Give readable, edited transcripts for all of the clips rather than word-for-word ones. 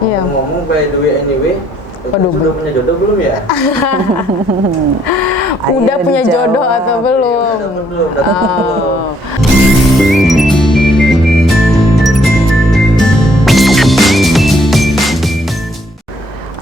Iya. Ngomong by the way anyway, Waduh, sudah punya jodoh belum ya? Udah Ayo punya dijawab. jodoh atau belum? Dapat belum? Oh.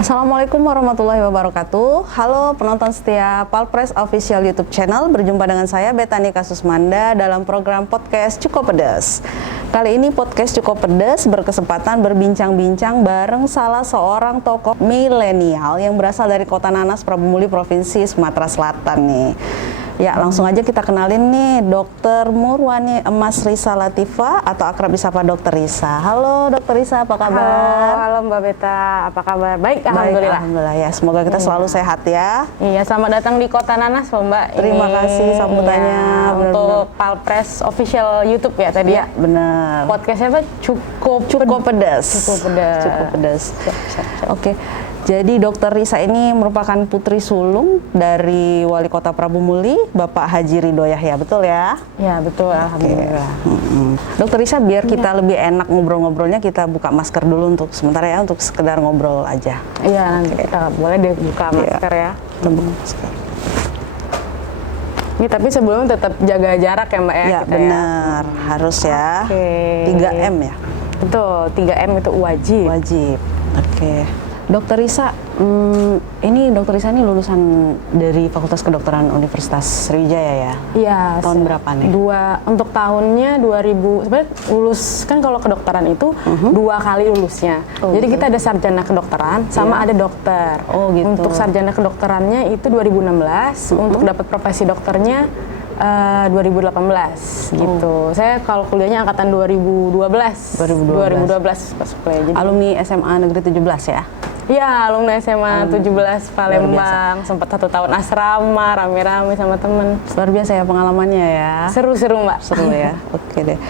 Assalamualaikum warahmatullahi wabarakatuh. Halo penonton setia Palpres Official YouTube Channel. Berjumpa dengan saya Betani Kasusmanda dalam program podcast Cukup Pedas. Kali ini podcast Cukup Pedas berkesempatan berbincang-bincang bareng salah seorang tokoh milenial yang berasal dari Kota Nanas, Prabu Muli, Provinsi Sumatera Selatan nih. Ya, langsung aja kita kenalin nih Dr. Murwani Emas Risa Latifa atau akrab disapa Dr. Risa. Halo Dr. Risa, apa kabar? Halo Mbak Beta, apa kabar? Baik, Baik, alhamdulillah. alhamdulillah ya. Semoga kita selalu sehat ya. Iya, selamat datang di Kota Nanas loh Mbak. Terima kasih sambutannya, Iya, benar-benar. untuk Palpres Official YouTube ya tadi Iya, ya. benar. Podcastnya apa? Cukup Pedas. Cukup pedas. Cukup pedas. Siap. Oke. Jadi Dr. Risa ini merupakan putri sulung dari Wali Kota Prabu Muli, Bapak Haji Ridho Yahya, betul ya? Ya betul, alhamdulillah. Dr. Risa, biar kita lebih enak ngobrol-ngobrolnya, kita buka masker dulu untuk sementara ya, untuk sekedar ngobrol aja. Iya, nanti kita boleh deh buka masker ya. Kita buka masker. Ini tapi sebelumnya tetap jaga jarak ya Mbak ya. Ya, kita benar. Harus ya. Oke. 3M ya? Betul, 3M itu wajib. Wajib. Oke. Dokter Risa, ini Dokter Risa ini lulusan dari Fakultas Kedokteran Universitas Sriwijaya ya? Iya. Tahun berapa nih? Untuk tahunnya 2000, sebenarnya lulus kan kalau kedokteran itu 2 kali lulusnya. Oh, Jadi gitu. kita ada sarjana kedokteran sama ada dokter. Oh, gitu. Untuk sarjana kedokterannya itu 2016, untuk dapat profesi dokternya 2018 gitu. Saya kalau kuliahnya angkatan 2012. 2012 pas kuliah. Jadi Alumni SMA Negeri 17 ya? iya, alumni SMA 17 Palembang, sempat 1 tahun asrama, rame-rame sama temen. Luar biasa ya pengalamannya ya? Seru-seru Mbak. Seru ya? Oke deh.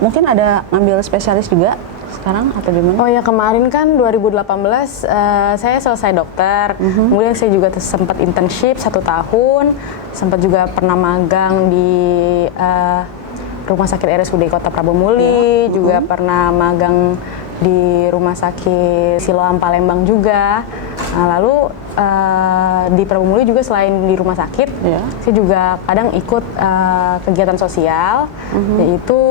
Mungkin ada ngambil spesialis juga sekarang atau gimana? Oh ya, kemarin kan 2018 saya selesai dokter, kemudian saya juga sempat internship 1 tahun, sempat juga pernah magang di Rumah Sakit RSUD Kota Prabu Muli, juga pernah magang di Rumah Sakit Siloam Palembang juga. Nah, lalu di Prabu Muli juga selain di rumah sakit, saya juga kadang ikut kegiatan sosial, yaitu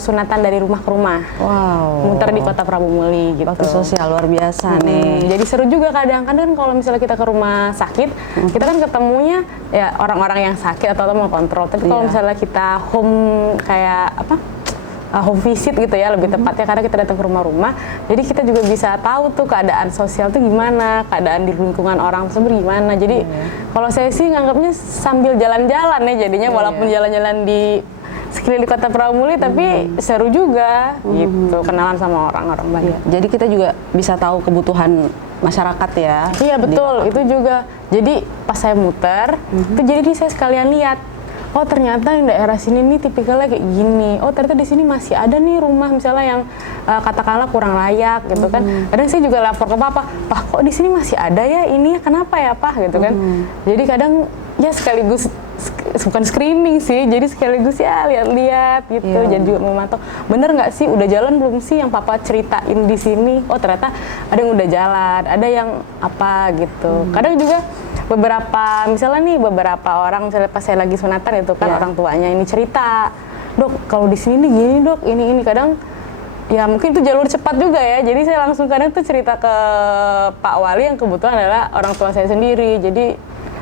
sunatan dari rumah ke rumah. Wow. Muter di Kota Prabu Muli gitu. Bakti sosial luar biasa nih. Jadi seru juga kadang-kadang kalau misalnya kita ke rumah sakit, kita kan ketemunya ya orang-orang yang sakit atau mau kontrol. Tapi kalau misalnya kita home kayak home visit gitu ya lebih tepatnya, karena kita datang ke rumah-rumah, jadi kita juga bisa tahu tuh keadaan sosial tuh gimana, keadaan di lingkungan orang tersebut gimana. Jadi kalau saya sih nganggapnya sambil jalan-jalan ya jadinya, walaupun jalan-jalan di sekeliling Kota Prabu Muli, tapi seru juga gitu, kenalan sama orang-orang banyak. Jadi kita juga bisa tahu kebutuhan masyarakat ya? Iya betul, itu juga. Jadi pas saya muter, itu jadi saya sekalian lihat, oh ternyata di daerah sini nih tipikalnya kayak gini. Oh ternyata di sini masih ada nih rumah misalnya yang katakanlah kurang layak gitu kan. Kadang saya juga lapor ke Papa, Pak kok di sini masih ada ya ini, kenapa ya Pak gitu kan. Jadi kadang ya sekaligus bukan screening sih, jadi sekaligus ya lihat-lihat gitu. Jadi juga memantau, bener nggak sih udah jalan belum sih yang Papa ceritain di sini. Oh ternyata ada yang udah jalan, ada yang apa gitu. Kadang juga beberapa orang misalnya pas saya lagi sunatan itu kan orang tuanya ini cerita, dok kalau di sini nih gini dok, ini kadang ya mungkin itu jalur cepat juga ya, jadi saya langsung kadang tuh cerita ke Pak Wali yang kebetulan adalah orang tua saya sendiri. Jadi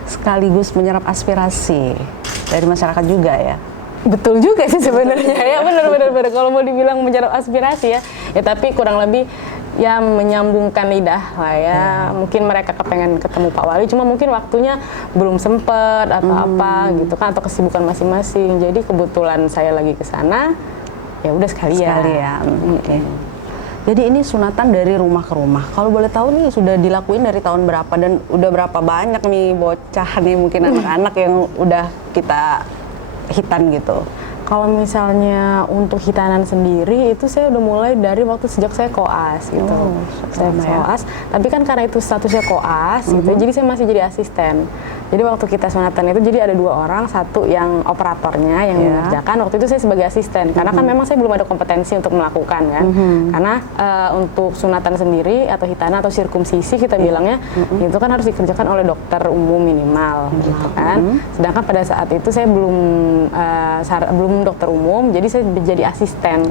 sekaligus menyerap aspirasi dari masyarakat juga ya? betul juga sih sebenarnya ya, benar kalau mau dibilang menyerap aspirasi ya tapi kurang lebih ya menyambungkan lidah lah ya. Mungkin mereka kepengen ketemu Pak Wali, cuma mungkin waktunya belum sempet atau apa gitu kan, atau kesibukan masing-masing. Jadi kebetulan saya lagi ke sana, ya udah sekalian. Oke. Jadi ini sunatan dari rumah ke rumah. Kalau boleh tahu nih sudah dilakuin dari tahun berapa dan udah berapa banyak nih bocah nih, mungkin anak-anak yang udah kita hitan gitu? Kalau misalnya untuk hitanan sendiri itu saya udah mulai dari waktu sejak saya koas gitu. Saya koas, tapi kan karena itu statusnya koas gitu, jadi saya masih jadi asisten. Jadi waktu kita sunatan itu jadi ada 2 orang, satu yang operatornya yang mengerjakan, waktu itu saya sebagai asisten. Karena kan memang saya belum ada kompetensi untuk melakukan kan. Karena untuk sunatan sendiri atau hitanan atau sirkumsisi kita bilangnya itu kan harus dikerjakan oleh dokter umum minimal gitu kan. Sedangkan pada saat itu saya belum dokter umum, jadi saya jadi asisten.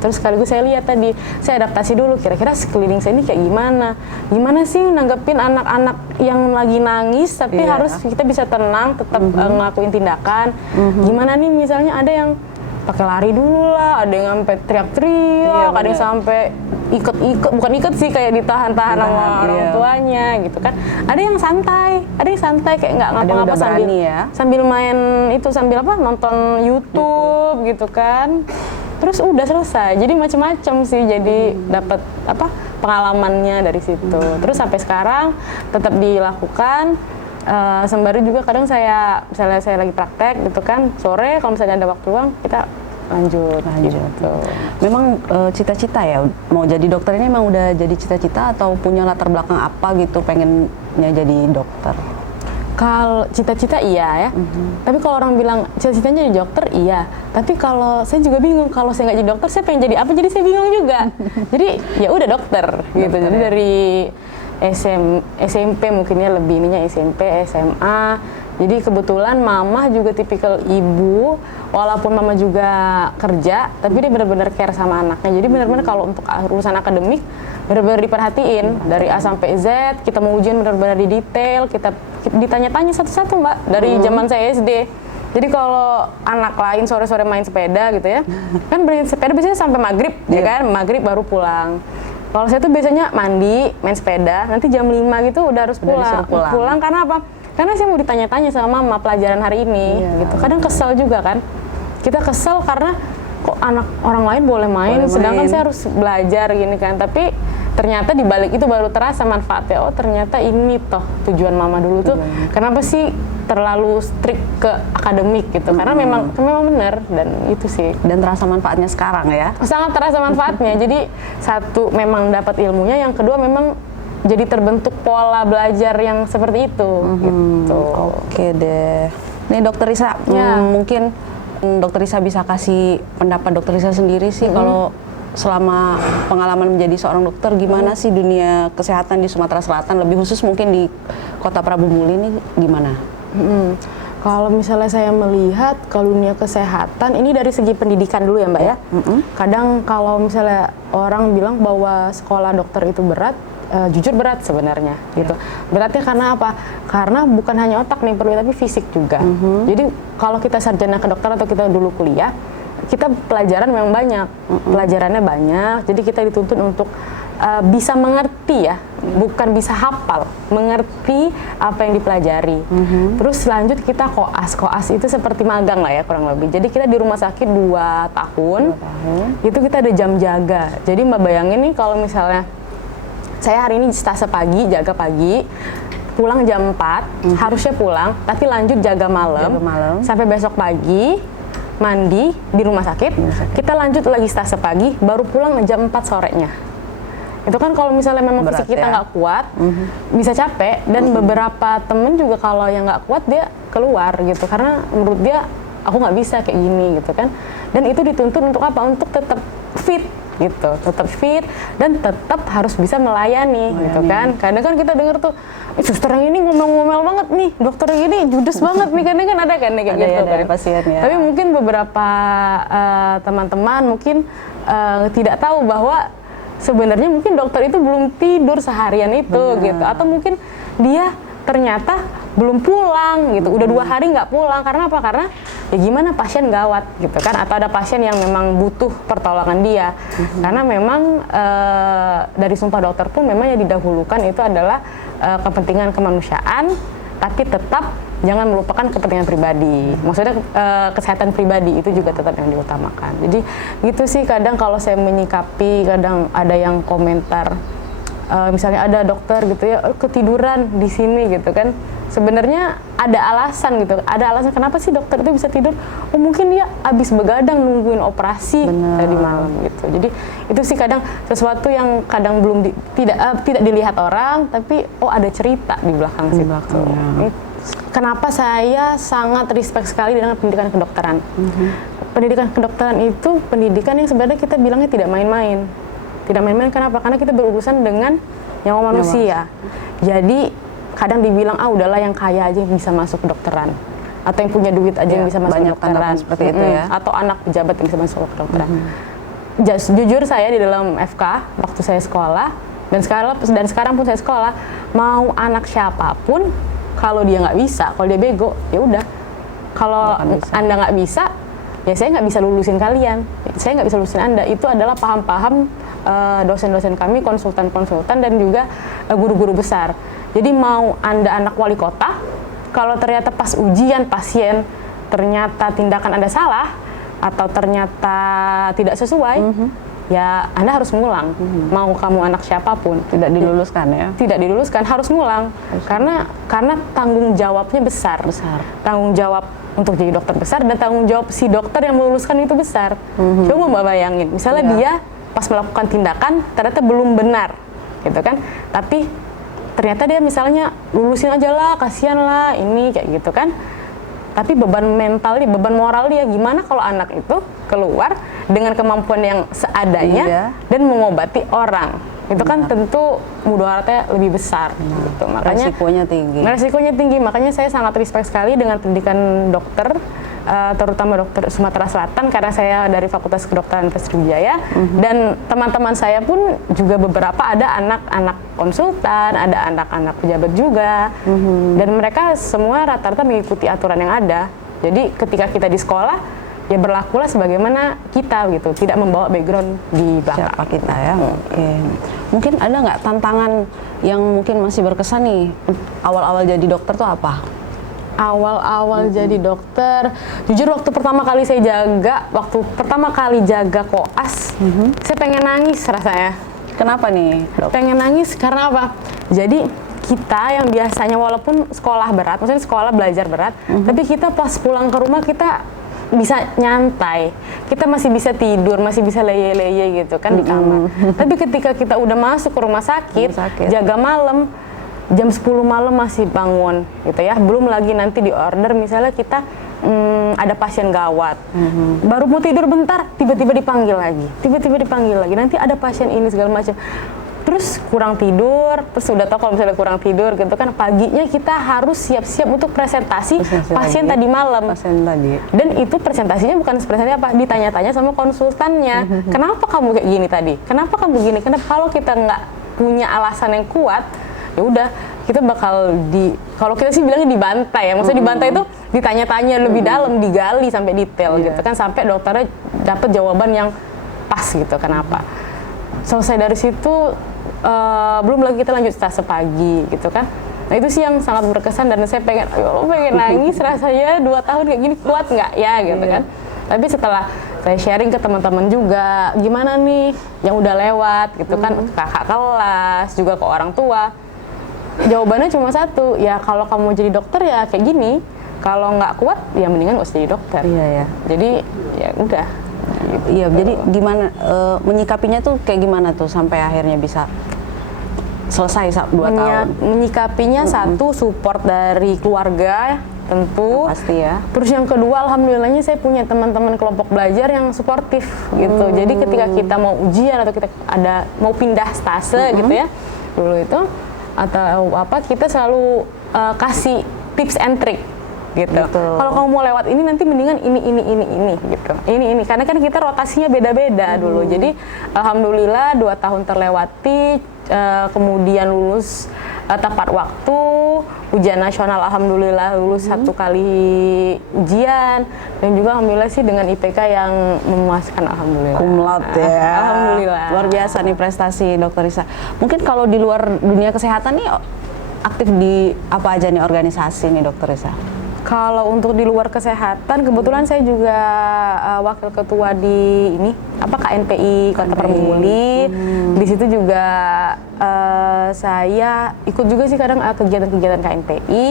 Terus sekaligus saya lihat tadi, saya adaptasi dulu kira-kira sekeliling saya ini kayak gimana sih nanggepin anak-anak yang lagi nangis tapi harus kita bisa tenang tetap ngelakuin tindakan. Gimana nih misalnya ada yang pakai lari dulu lah, ada yang sampai teriak-teriak, ada yang sampai bukan iket sih, kayak ditahan-tahan sama orang tuanya gitu kan. Ada yang santai kayak nggak ngapa-ngapa sambil main itu, sambil nonton YouTube gitu kan. Terus udah selesai. Jadi macam-macam sih, jadi dapat pengalamannya dari situ. Terus sampai sekarang tetap dilakukan. Sembari juga kadang misalnya saya lagi praktek gitu kan, sore kalau misalnya ada waktu luang kita lanjut. Gitu. Memang cita-cita ya mau jadi dokter ini emang udah jadi cita-cita atau punya latar belakang apa gitu pengennya jadi dokter? Kalau cita-cita iya ya, tapi kalau orang bilang cita-citanya jadi dokter iya, tapi kalau saya juga bingung, kalau saya nggak jadi dokter saya pengen jadi apa, jadi saya bingung juga. Jadi ya udah dokter gitu. Jadi dari SMP mungkinnya lebih ininya SMP, SMA. Jadi kebetulan mama juga tipikal ibu, walaupun mama juga kerja, tapi dia benar-benar care sama anaknya. Jadi benar-benar kalau untuk urusan akademik benar-benar diperhatiin dari A sampai Z. Kita mau ujian benar-benar di detail, kita ditanya-tanya satu-satu Mbak dari zaman saya SD. Jadi kalau anak lain sore-sore main sepeda gitu ya, kan main sepeda biasanya sampai maghrib, ya kan, maghrib baru pulang. Kalau saya tuh biasanya mandi, main sepeda, nanti jam 5 gitu udah harus pulang. Karena apa? Karena saya mau ditanya-tanya sama mama pelajaran hari ini gitu. Kadang kesel juga kan. Kita kesel karena kok anak orang lain boleh main, sedangkan saya harus belajar gini kan. Tapi ternyata di balik itu baru terasa manfaatnya. Oh, ternyata ini toh tujuan mama dulu tuh. Kenapa sih terlalu strict ke akademik gitu? Karena memang benar, dan itu sih. Dan terasa manfaatnya sekarang ya? Sangat terasa manfaatnya. Jadi satu memang dapat ilmunya, yang kedua memang jadi terbentuk pola belajar yang seperti itu. Gitu. Oke deh. Nih Dokter Risa, mungkin Dokter Risa bisa kasih pendapat Dokter Risa sendiri sih kalau selama pengalaman menjadi seorang dokter, gimana sih dunia kesehatan di Sumatera Selatan, lebih khusus mungkin di Kota Prabu Muli ini gimana? Kalau misalnya saya melihat kalau dunia kesehatan ini dari segi pendidikan dulu ya Mbak ya. Kadang kalau misalnya orang bilang bahwa sekolah dokter itu berat, jujur berat sebenarnya gitu. Beratnya karena apa? Karena bukan hanya otak nih perlu, tapi fisik juga. Jadi kalau kita sarjana kedokteran atau kita dulu kuliah, kita pelajaran memang banyak, pelajarannya banyak. Jadi kita dituntut untuk bisa mengerti ya, bukan bisa hafal, mengerti apa yang dipelajari. Terus lanjut kita koas itu seperti magang lah ya kurang lebih. Jadi kita di rumah sakit 2 tahun, itu kita ada jam jaga. Jadi Mbak bayangin nih kalau misalnya saya hari ini stase pagi, jaga pagi, pulang jam 4, harusnya pulang, tapi lanjut jaga malam, sampai besok pagi, mandi di rumah sakit, kita lanjut lagi stase pagi, baru pulang jam 4 sorenya. Itu kan kalau misalnya memang fisik kita nggak kuat, bisa capek, dan beberapa temen juga kalau yang nggak kuat dia keluar gitu, karena menurut dia aku nggak bisa kayak gini gitu kan. Dan itu dituntut untuk apa? Untuk tetap fit gitu, tetap fit dan tetap harus bisa melayani gitu kan. Kadang kan kita dengar tuh, suster yang ini ngomel-ngomel banget nih, dokter yang ini judes banget nih, kadang kan ada kan kayak gitu kan. Dari pasiennya. Tapi mungkin beberapa teman-teman mungkin tidak tahu bahwa sebenarnya mungkin dokter itu belum tidur seharian itu gitu, atau mungkin dia ternyata belum pulang gitu, udah 2 hari nggak pulang. Karena apa? Karena ya gimana, pasien gawat gitu kan, atau ada pasien yang memang butuh pertolongan dia. Karena memang dari Sumpah Dokter pun memang yang didahulukan itu adalah kepentingan kemanusiaan, tapi tetap jangan melupakan kepentingan pribadi. Maksudnya kesehatan pribadi itu juga tetap yang diutamakan. Jadi gitu sih kadang kalau saya menyikapi, kadang ada yang komentar misalnya ada dokter gitu ya ketiduran di sini gitu kan, sebenarnya ada alasan gitu, ada alasan kenapa sih dokter itu bisa tidur. Oh mungkin dia habis begadang nungguin operasi tadi malam gitu. Jadi itu sih kadang sesuatu yang kadang belum tidak dilihat orang, tapi ada cerita di belakang situ. Kenapa saya sangat respect sekali dengan pendidikan kedokteran. Pendidikan kedokteran itu pendidikan yang sebenarnya kita bilangnya tidak main-main. Tidak main-main kenapa? Karena kita berurusan dengan nyawa manusia. Jadi kadang dibilang udahlah yang kaya aja yang bisa masuk kedokteran, atau yang punya duit aja yang bisa masuk kedokteran, seperti itu ya. Atau anak pejabat yang bisa masuk kedokteran. Jujur saya di dalam FK waktu saya sekolah dan sekarang pun saya sekolah, mau anak siapapun kalau dia nggak bisa, kalau dia bego, ya udah. Kalau Anda nggak bisa, ya saya nggak bisa lulusin kalian, saya nggak bisa lulusin Anda. Itu adalah paham-paham dosen-dosen kami, konsultan-konsultan, dan juga guru-guru besar. Jadi mau Anda anak wali kota, kalau ternyata pas ujian pasien ternyata tindakan Anda salah atau ternyata tidak sesuai, ya Anda harus ngulang. Mau kamu anak siapapun, tidak diluluskan ya? Tidak diluluskan, harus ngulang. Karena tanggung jawabnya besar. Tanggung jawab untuk jadi dokter besar, dan tanggung jawab si dokter yang meluluskan itu besar. Coba Mbak bayangin, misalnya dia pas melakukan tindakan ternyata belum benar, gitu kan? Tapi ternyata dia misalnya lulusin aja lah, kasihan lah, ini kayak gitu kan? Tapi beban mental dia, beban moral dia gimana kalau anak itu keluar dengan kemampuan yang seadanya dan mengobati orang? Itu kan tentu mudaratnya lebih besar. Gitu. Makanya resikonya tinggi. Makanya saya sangat respect sekali dengan pendidikan dokter, terutama dokter Sumatera Selatan, karena saya dari Fakultas Kedokteran Universitas Sriwijaya, dan teman-teman saya pun juga beberapa ada anak-anak konsultan, ada anak-anak pejabat juga, dan mereka semua rata-rata mengikuti aturan yang ada. Jadi ketika kita di sekolah, ya berlakulah sebagaimana kita gitu, tidak membawa background di belakang. Siapa kita ya? Oke. Mungkin ada nggak tantangan yang mungkin masih berkesan nih awal-awal jadi dokter tuh apa? Awal-awal jadi dokter, jujur waktu pertama kali jaga koas, saya pengen nangis rasanya. Kenapa nih, Dok? Pengen nangis karena apa? Jadi kita yang biasanya walaupun sekolah berat, maksudnya sekolah belajar berat, tapi kita pas pulang ke rumah kita bisa nyantai, kita masih bisa tidur, masih bisa leye-leye gitu kan di kamar. Tapi ketika kita udah masuk ke rumah sakit, jaga malam, jam 10 malam masih bangun gitu ya, belum lagi nanti di order misalnya kita ada pasien gawat, baru mau tidur bentar, tiba-tiba dipanggil lagi, nanti ada pasien ini segala macam. Terus kurang tidur, terus udah tau kalau misalnya kurang tidur gitu kan, paginya kita harus siap-siap untuk presentasi pasien tadi malam. Dan itu presentasinya bukan presentasi apa, ditanya-tanya sama konsultannya. Kenapa kamu kayak gini tadi? Kenapa kamu gini? Kenapa? Kalau kita nggak punya alasan yang kuat, ya udah kita bakal kalau kita sih bilangnya dibantai ya. Maksudnya dibantai itu ditanya-tanya lebih dalam, digali sampai detail gitu kan, sampai dokternya dapat jawaban yang pas gitu. Kenapa? Selesai dari situ, belum lagi kita lanjut stase pagi gitu kan. Nah itu sih yang sangat berkesan, dan saya pengen nangis rasanya 2 tahun kayak gini, kuat nggak ya gitu kan. Tapi setelah saya sharing ke teman-teman juga, gimana nih yang udah lewat gitu kan, kakak kelas juga ke orang tua, jawabannya cuma satu, ya kalau kamu mau jadi dokter ya kayak gini, kalau nggak kuat ya mendingan nggak usah jadi dokter. Jadi ya udah. Iya, jadi gimana menyikapinya tuh kayak gimana tuh sampai akhirnya bisa selesai 2 tahun? Menyikapinya satu, support dari keluarga tentu. Pasti ya. Terus yang kedua, alhamdulillahnya saya punya teman-teman kelompok belajar yang suportif gitu. Jadi ketika kita mau ujian atau kita mau pindah stase gitu ya, dulu itu atau apa, kita selalu kasih tips and trick gitu. Kalau kamu mau lewat ini nanti mendingan ini gitu. Ini karena kan kita rotasinya beda-beda dulu. Jadi alhamdulillah 2 tahun terlewati, kemudian lulus tepat waktu, ujian nasional alhamdulillah lulus 1 kali ujian, dan juga alhamdulillah sih dengan IPK yang memuaskan, alhamdulillah. Cum laude ya. Alhamdulillah. Luar biasa nih prestasi Dokter Risa. Mungkin kalau di luar dunia kesehatan nih aktif di apa aja nih organisasi nih Dokter Risa? Kalau untuk di luar kesehatan, kebetulan saya juga wakil ketua di KNPI Kota Permuli. Di situ juga saya ikut juga sih kadang kegiatan-kegiatan KNPI.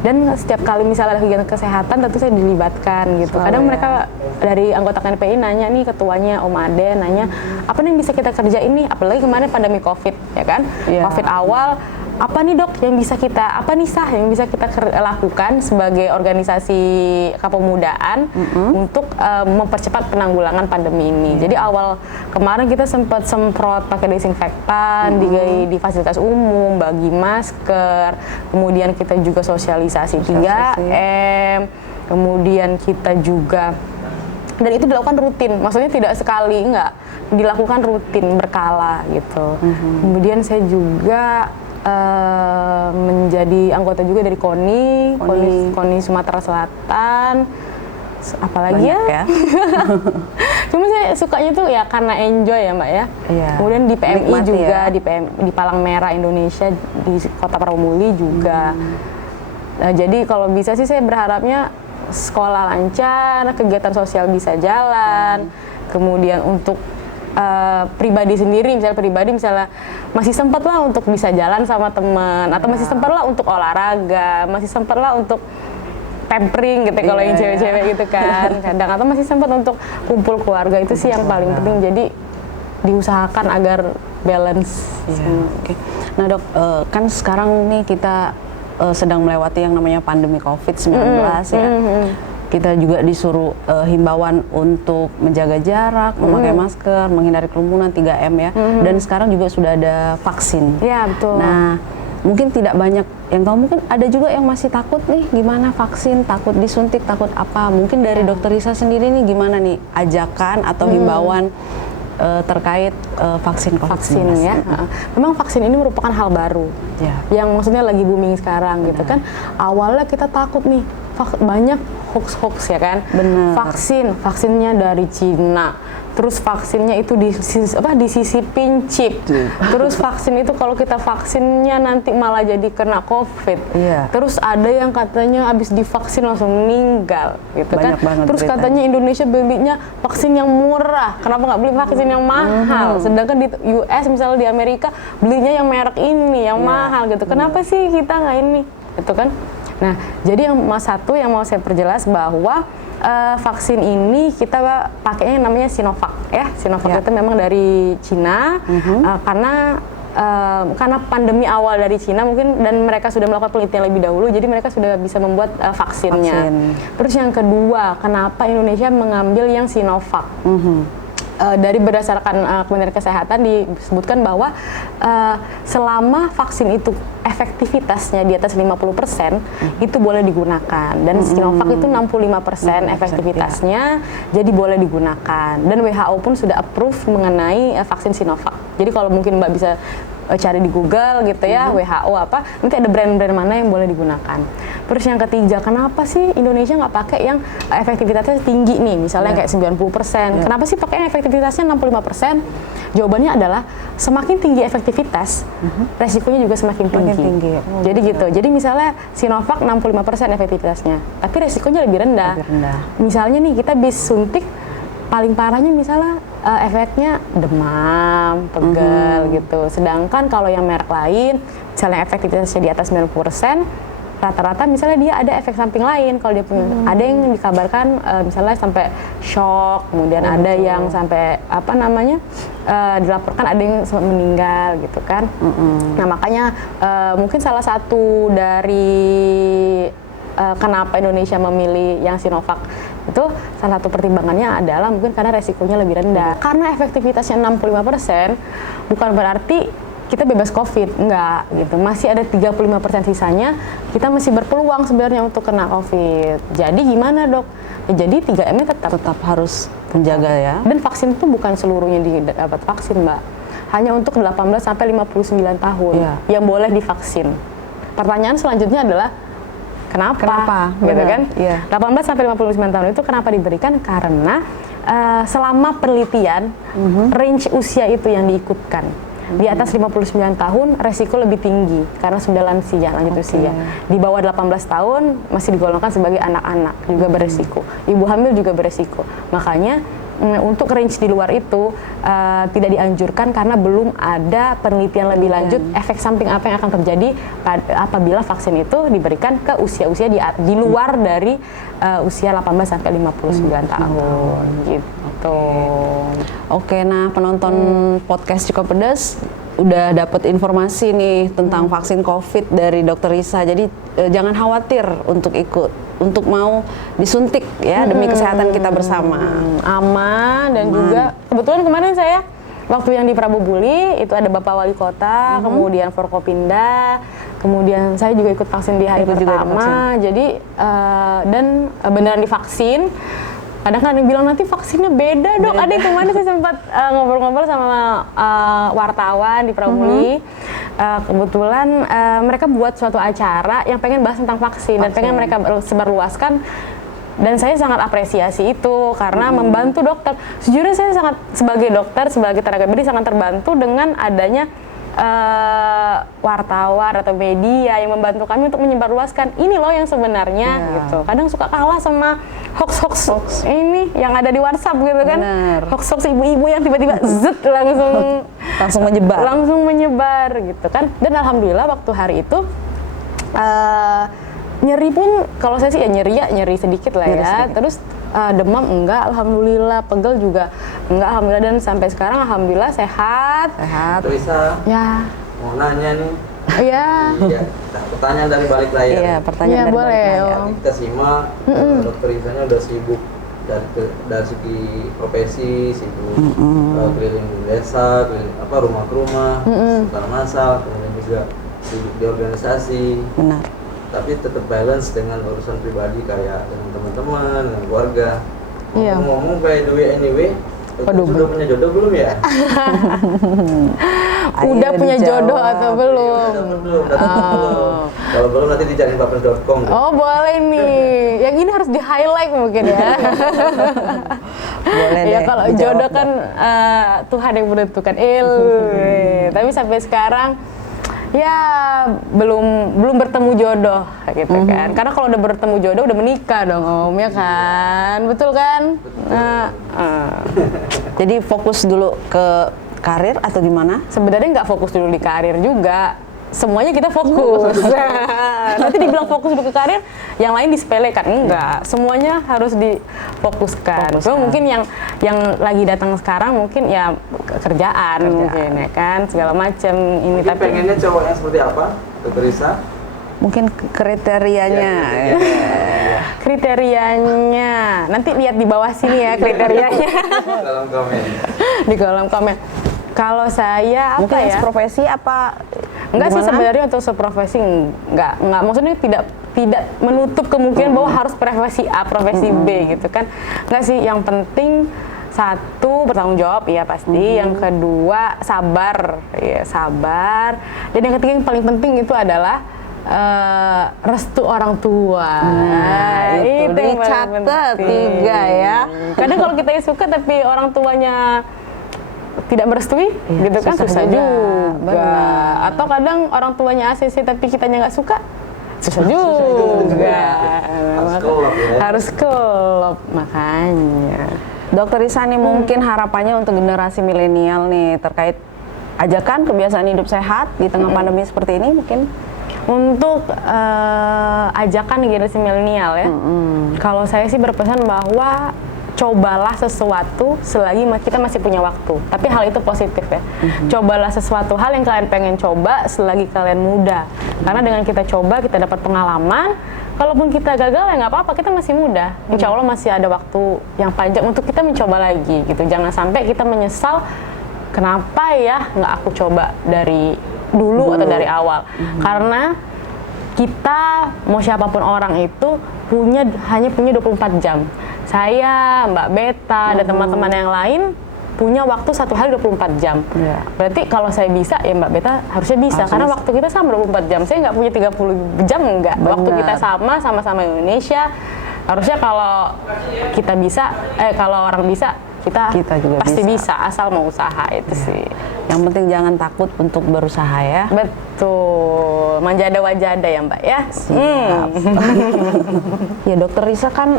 Dan setiap kali misalnya ada kegiatan kesehatan, tentu saya dilibatkan gitu. Kadang mereka dari anggota KNPI nanya nih, ketuanya Om Ade nanya, apa nih yang bisa kita kerjain nih? Apalagi kemarin pandemi COVID, ya kan? COVID awal. Apa nih dok yang bisa kita, yang bisa kita lakukan sebagai organisasi kepemudaan untuk mempercepat penanggulangan pandemi ini. Jadi awal kemarin kita sempat semprot pakai desinfektan di fasilitas umum, bagi masker, kemudian kita juga sosialisasi 3M, kemudian kita juga, dan itu dilakukan rutin, maksudnya tidak sekali, enggak, dilakukan rutin berkala gitu. Kemudian saya juga menjadi anggota juga dari KONI Sumatera Selatan, apalagi ya. Cuma saya sukanya tuh ya karena enjoy ya Mbak ya. Kemudian di PMI nikmati juga ya. di Palang Merah Indonesia di Kota Permuli juga. Nah, jadi kalau bisa sih saya berharapnya sekolah lancar, kegiatan sosial bisa jalan, kemudian untuk pribadi sendiri, misalnya masih sempat lah untuk bisa jalan sama teman, atau masih sempat lah untuk olahraga, masih sempat lah untuk pampering gitu kalau yang cewek-cewek gitu kan, kadang, atau masih sempat untuk kumpul keluarga, itu sih yang paling penting. Jadi diusahakan agar balance. Nah dok, kan sekarang nih kita sedang melewati yang namanya pandemi COVID-19 ya. Kita juga disuruh himbauan untuk menjaga jarak, memakai masker, menghindari kerumunan 3M ya. Dan sekarang juga sudah ada vaksin. Iya, betul. Nah, mungkin tidak banyak yang tahu, mungkin ada juga yang masih takut nih gimana vaksin, takut disuntik, takut apa. Mungkin dari Dokter Risa sendiri nih gimana nih ajakan atau himbauan terkait vaksin COVID-19 ya. Memang vaksin ini merupakan hal baru. Yang maksudnya lagi booming sekarang gitu kan. Awalnya kita takut nih, banyak hoax ya kan. Vaksinnya dari Cina, terus vaksinnya itu disisipin chip, terus vaksin itu kalau kita vaksinnya nanti malah jadi kena COVID, terus ada yang katanya abis divaksin langsung meninggal gitu kan. Terus katanya Indonesia belinya vaksin yang murah, kenapa nggak beli vaksin yang mahal, sedangkan di US misalnya di Amerika belinya yang merek ini yang mahal gitu. Kenapa sih kita nggak ini gitu kan. Nah, jadi yang satu yang mau saya perjelas bahwa vaksin ini kita pakainya yang namanya Sinovac ya. Sinovac itu memang dari Cina karena pandemi awal dari Cina mungkin, dan mereka sudah melakukan penelitian lebih dahulu, jadi mereka sudah bisa membuat vaksinnya. Terus yang kedua, kenapa Indonesia mengambil yang Sinovac? Dari berdasarkan Kementerian Kesehatan disebutkan bahwa selama vaksin itu efektivitasnya di atas 50% itu boleh digunakan, dan Sinovac itu 65% efektivitasnya, jadi boleh digunakan, dan WHO pun sudah approve mengenai vaksin Sinovac. Jadi kalau mungkin Mbak bisa cari di Google gitu ya, WHO apa, nanti ada brand-brand mana yang boleh digunakan. Terus yang ketiga, kenapa sih Indonesia nggak pakai yang efektivitasnya tinggi nih, misalnya kayak 90%. Kenapa sih pakai yang efektivitasnya 65%? Jawabannya adalah semakin tinggi efektivitas, resikonya juga semakin tinggi. Jadi gitu. Jadi misalnya Sinovac 65% efektivitasnya, tapi resikonya lebih rendah. Misalnya nih kita bis suntik, paling parahnya misalnya efeknya demam, pegal gitu. Sedangkan kalau yang merek lain, misalnya efektivitasnya di atas 90%, rata-rata misalnya dia ada efek samping lain. Kalau dia punya, ada yang dikabarkan misalnya sampai shock, kemudian ada yang sampai dilaporkan ada yang sampai meninggal gitu kan. Nah makanya mungkin salah satu dari kenapa Indonesia memilih yang Sinovac itu, salah satu pertimbangannya adalah mungkin karena resikonya lebih rendah. Karena efektivitasnya 65%, bukan berarti kita bebas COVID, enggak gitu. Masih ada 35% sisanya, kita masih berpeluang sebenarnya untuk kena COVID. Jadi gimana dok? Ya, jadi 3M-nya tetap harus menjaga ya. Dan vaksin itu bukan seluruhnya dapat vaksin Mbak. Hanya untuk 18 sampai 59 tahun yang boleh divaksin. Pertanyaan selanjutnya adalah Kenapa? Gitu kan? 18 sampai 59 tahun itu kenapa diberikan? Karena selama penelitian range usia itu yang diikutkan. Di atas 59 tahun resiko lebih tinggi karena sudah lansia, lanjut usia. Di bawah 18 tahun masih digolongkan sebagai anak-anak, juga beresiko. Ibu hamil juga beresiko. Makanya untuk range di luar itu tidak dianjurkan karena belum ada penelitian lebih lanjut efek samping apa yang akan terjadi apabila vaksin itu diberikan ke usia-usia di luar dari usia 18 sampai 59 tahun gitu. Oke, nah penonton podcast Cukup Pedas udah dapat informasi nih tentang vaksin COVID dari Dokter Risa. Jadi jangan khawatir untuk untuk mau disuntik ya demi kesehatan kita bersama. Aman dan juga kebetulan kemarin saya waktu yang di Prabobuli itu ada Bapak Wali Kota, kemudian Forkopimda, kemudian saya juga ikut vaksin di hari pertama. Jadi dan beneran divaksin. Kadang kan yang bilang nanti vaksinnya beda dok. Ada yang kemarin saya sempat ngobrol-ngobrol sama wartawan di Prabobuli. Kebetulan mereka buat suatu acara yang pengen bahas tentang vaksin. Dan pengen mereka sebarluaskan. Dan saya sangat apresiasi itu karena membantu dokter. Sejujurnya saya sangat sebagai dokter, sebagai tenaga medis sangat terbantu dengan adanya wartawan atau media yang membantu kami untuk menyebarluaskan ini loh yang sebenarnya gitu. Kadang suka kalah sama hoax ini yang ada di WhatsApp gitu kan. Hoax ibu-ibu yang tiba-tiba langsung menyebar gitu kan. Dan alhamdulillah waktu hari itu nyeri pun kalau saya sih ya nyeri sedikit lah ya. Terus demam enggak, alhamdulillah. Pegel juga enggak, alhamdulillah. Dan sampai sekarang alhamdulillah sehat. Risa, ya mau nanya nih. Iya. Iya, pertanyaan dari balik layar. Iya, pertanyaan dari boleh. balik layar. Kita simak, Dokter Risanya udah sibuk dari segi profesi, sibuk keliling desa, keliling rumah ke rumah, sekitar masal, kemudian juga sibuk di organisasi. Benar. Tapi tetap balance dengan urusan pribadi kayak dengan teman-teman, dengan keluarga. Iya. Ngomong by the way anyway, sudah punya jodoh belum ya? Udah punya jodoh atau belum? Belum. Kalau belum nanti dicari papers.com. Oh boleh nih, yang ini harus di highlight mungkin ya. Boleh ya deh, kalau dijawab jodoh kan Tuhan yang menentukan. Tapi sampai sekarang ya belum bertemu jodoh gitu kan. Karena kalau udah bertemu jodoh udah menikah dong Om, ya kan? Betul kan? Jadi fokus dulu ke karir atau gimana? Sebenarnya nggak fokus dulu di karir juga. Semuanya kita fokus. Nanti dibilang fokus dulu ke karir, yang lain disepelekan. Enggak, semuanya harus difokuskan. So, mungkin yang lagi datang sekarang mungkin ya kerjaan. Mungkin ya kan, segala macam ini. Mungkin tapi pengennya cowok yang seperti apa, Dokter Risa? Mungkin kriterianya. Kriterianya nanti lihat di bawah sini ya kriterianya. Dalam komen. Di kolom komen. Kalau saya apa Mungkin ya? profesi apa? Enggak sih gimana? sebenarnya untuk seprofesi enggak maksudnya tidak menutup kemungkinan bahwa harus profesi A, profesi B gitu kan. Enggak sih, yang penting satu bertanggung jawab ya pasti, yang kedua sabar ya sabar, dan yang ketiga yang paling penting itu adalah restu orang tua. Itu yang paling dicatat penting. 3 ya. Kadang kalau kita suka tapi orang tuanya tidak merestui, gitu kan susah juga. Benar. Atau kadang orang tuanya ACC tapi kitanya nggak suka, susah juga. Harus kelop makanya. Dokter Risa nih mungkin harapannya untuk generasi milenial nih terkait ajakan kebiasaan hidup sehat di tengah pandemi seperti ini mungkin. Untuk ajakan generasi milenial ya, kalau saya sih berpesan bahwa cobalah sesuatu selagi kita masih punya waktu. Tapi hal itu positif ya. Cobalah sesuatu hal yang kalian pengen coba selagi kalian muda. Karena dengan kita coba, kita dapat pengalaman. Kalaupun kita gagal ya nggak apa-apa, kita masih muda. Insya Allah masih ada waktu yang panjang untuk kita mencoba lagi gitu. Jangan sampai kita menyesal, kenapa ya nggak aku coba dari dulu atau dari awal. Karena kita mau siapapun orang itu hanya punya 24 jam. Saya, Mbak Beta, dan teman-teman yang lain punya waktu satu hari 24 jam. Berarti kalau saya bisa, ya Mbak Beta harusnya bisa. Karena waktu kita sama 24 jam. Saya nggak punya 30 jam, enggak. Waktu kita sama-sama Indonesia. Harusnya kalau kita bisa, kalau orang bisa, kita juga pasti bisa. asal mau usaha itu sih. Yang penting jangan takut untuk berusaha ya. Betul, manjada wajada ya Mbak ya. Siap. Ya Dokter Risa kan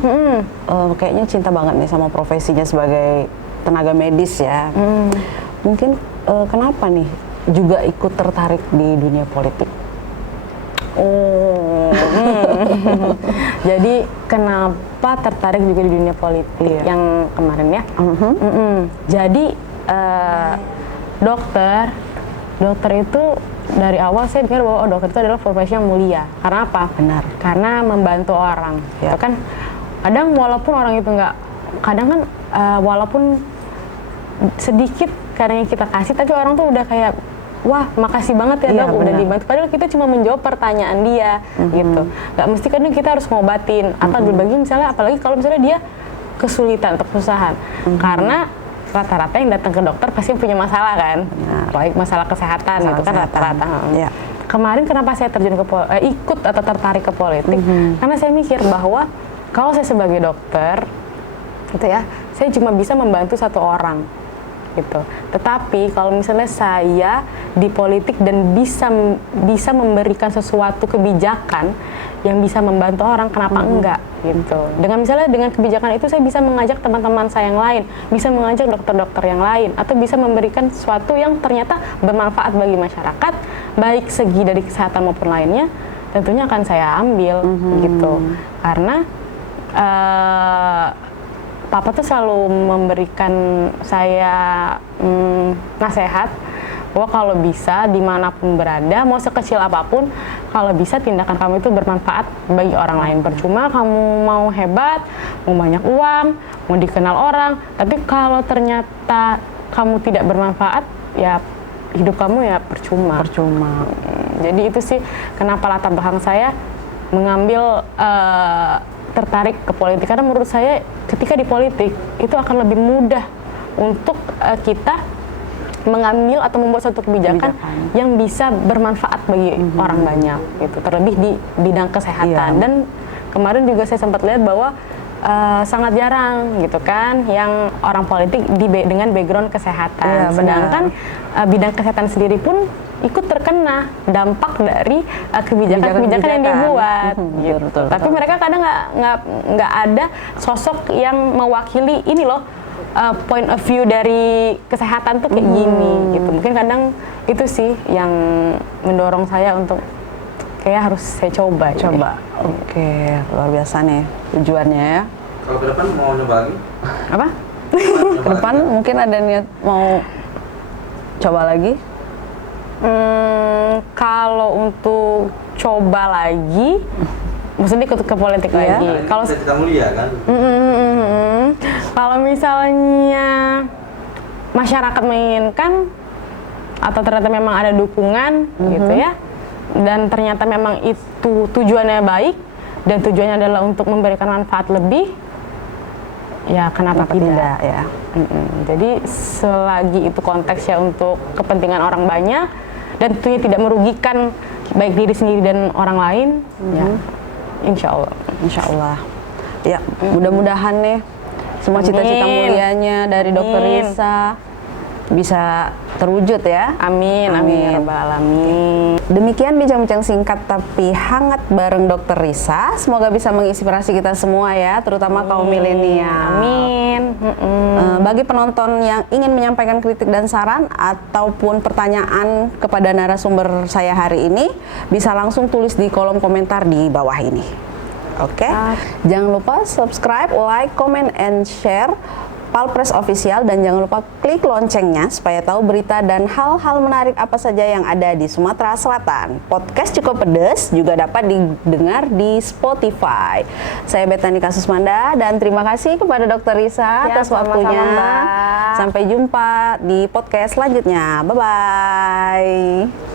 kayaknya cinta banget nih sama profesinya sebagai tenaga medis ya. Mungkin kenapa nih juga ikut tertarik di dunia politik? Jadi kenapa tertarik juga di dunia politik yang kemarin ya? Jadi dokter itu dari awal saya pikir bahwa dokter itu adalah profesi yang mulia. Karena apa? Benar. Karena membantu orang. Ya. Itu kan kadang walaupun orang itu kadang kan walaupun sedikit kadang yang kita kasih, tapi orang tuh udah kayak wah makasih banget ya dok udah dibantu. Padahal kita cuma menjawab pertanyaan dia gitu. Gak mesti kadang kita harus ngobatin atau berbagi misalnya, apalagi kalau misalnya dia kesulitan atau kesusahan. Karena rata-rata yang datang ke dokter pasti punya masalah kan, baik masalah kesehatan gitu kan rata-rata. Ya. Kemarin kenapa saya terjun ke ikut atau tertarik ke politik? Karena saya mikir bahwa kalau saya sebagai dokter, gitu ya, saya cuma bisa membantu satu orang. Gitu. Tetapi kalau misalnya saya di politik dan bisa memberikan sesuatu kebijakan yang bisa membantu orang, kenapa enggak gitu. Dengan misalnya dengan kebijakan itu saya bisa mengajak teman-teman saya yang lain, bisa mengajak dokter-dokter yang lain, atau bisa memberikan sesuatu yang ternyata bermanfaat bagi masyarakat, baik segi dari kesehatan maupun lainnya, tentunya akan saya ambil gitu. Karena Papa tuh selalu memberikan saya nasihat bahwa kalau bisa dimanapun berada, mau sekecil apapun, kalau bisa tindakan kamu itu bermanfaat bagi orang lain. Percuma kamu mau hebat, mau banyak uang, mau dikenal orang, tapi kalau ternyata kamu tidak bermanfaat, ya hidup kamu ya percuma. Jadi itu sih kenapa latar belakang saya mengambil tertarik ke politik, karena menurut saya ketika di politik itu akan lebih mudah untuk kita mengambil atau membuat suatu kebijakan yang bisa bermanfaat bagi orang banyak gitu, terlebih di bidang kesehatan. Dan kemarin juga saya sempat lihat bahwa sangat jarang gitu kan yang orang politik dengan background kesehatan, sedangkan bidang kesehatan sendiri pun ikut terkena dampak dari kebijakan-kebijakan yang dibuat. Gitu. Betul. Tapi mereka kadang nggak ada sosok yang mewakili ini loh, point of view dari kesehatan tuh kayak gini gitu. Mungkin kadang itu sih yang mendorong saya untuk kayak harus saya coba. Oke, luar biasa nih tujuannya ya. Kalau ke depan mau nyoba lagi? Apa? Ke depan mungkin ada niat mau coba lagi? Kalau untuk coba lagi, maksudnya ikut ke politik lagi. Kalau kita mulia kan. Kalau misalnya masyarakat menginginkan atau ternyata memang ada dukungan gitu ya, dan ternyata memang itu tujuannya baik dan tujuannya adalah untuk memberikan manfaat lebih, ya kenapa tidak ya. Jadi selagi itu konteksnya untuk kepentingan orang banyak dan tentunya tidak merugikan baik diri sendiri dan orang lain, ya insya Allah. Ya, mudah-mudahan nih semua cita-cita mulianya dari Dokter Risa bisa terwujud ya. Amin ya rabbal alamin. Demikian bincang-bincang singkat tapi hangat bareng Dokter Risa. Semoga bisa menginspirasi kita semua ya, terutama kaum milenial. Amin. Bagi penonton yang ingin menyampaikan kritik dan saran ataupun pertanyaan kepada narasumber saya hari ini, bisa langsung tulis di kolom komentar di bawah ini. Oke. Jangan lupa subscribe, like, comment, and share Palpres Official, dan jangan lupa klik loncengnya supaya tahu berita dan hal-hal menarik apa saja yang ada di Sumatera Selatan. Podcast Cukup Pedes juga dapat didengar di Spotify. Saya Betani Kasusmanda dan terima kasih kepada Dokter Risa atas waktunya. Sampai jumpa di podcast selanjutnya. Bye-bye.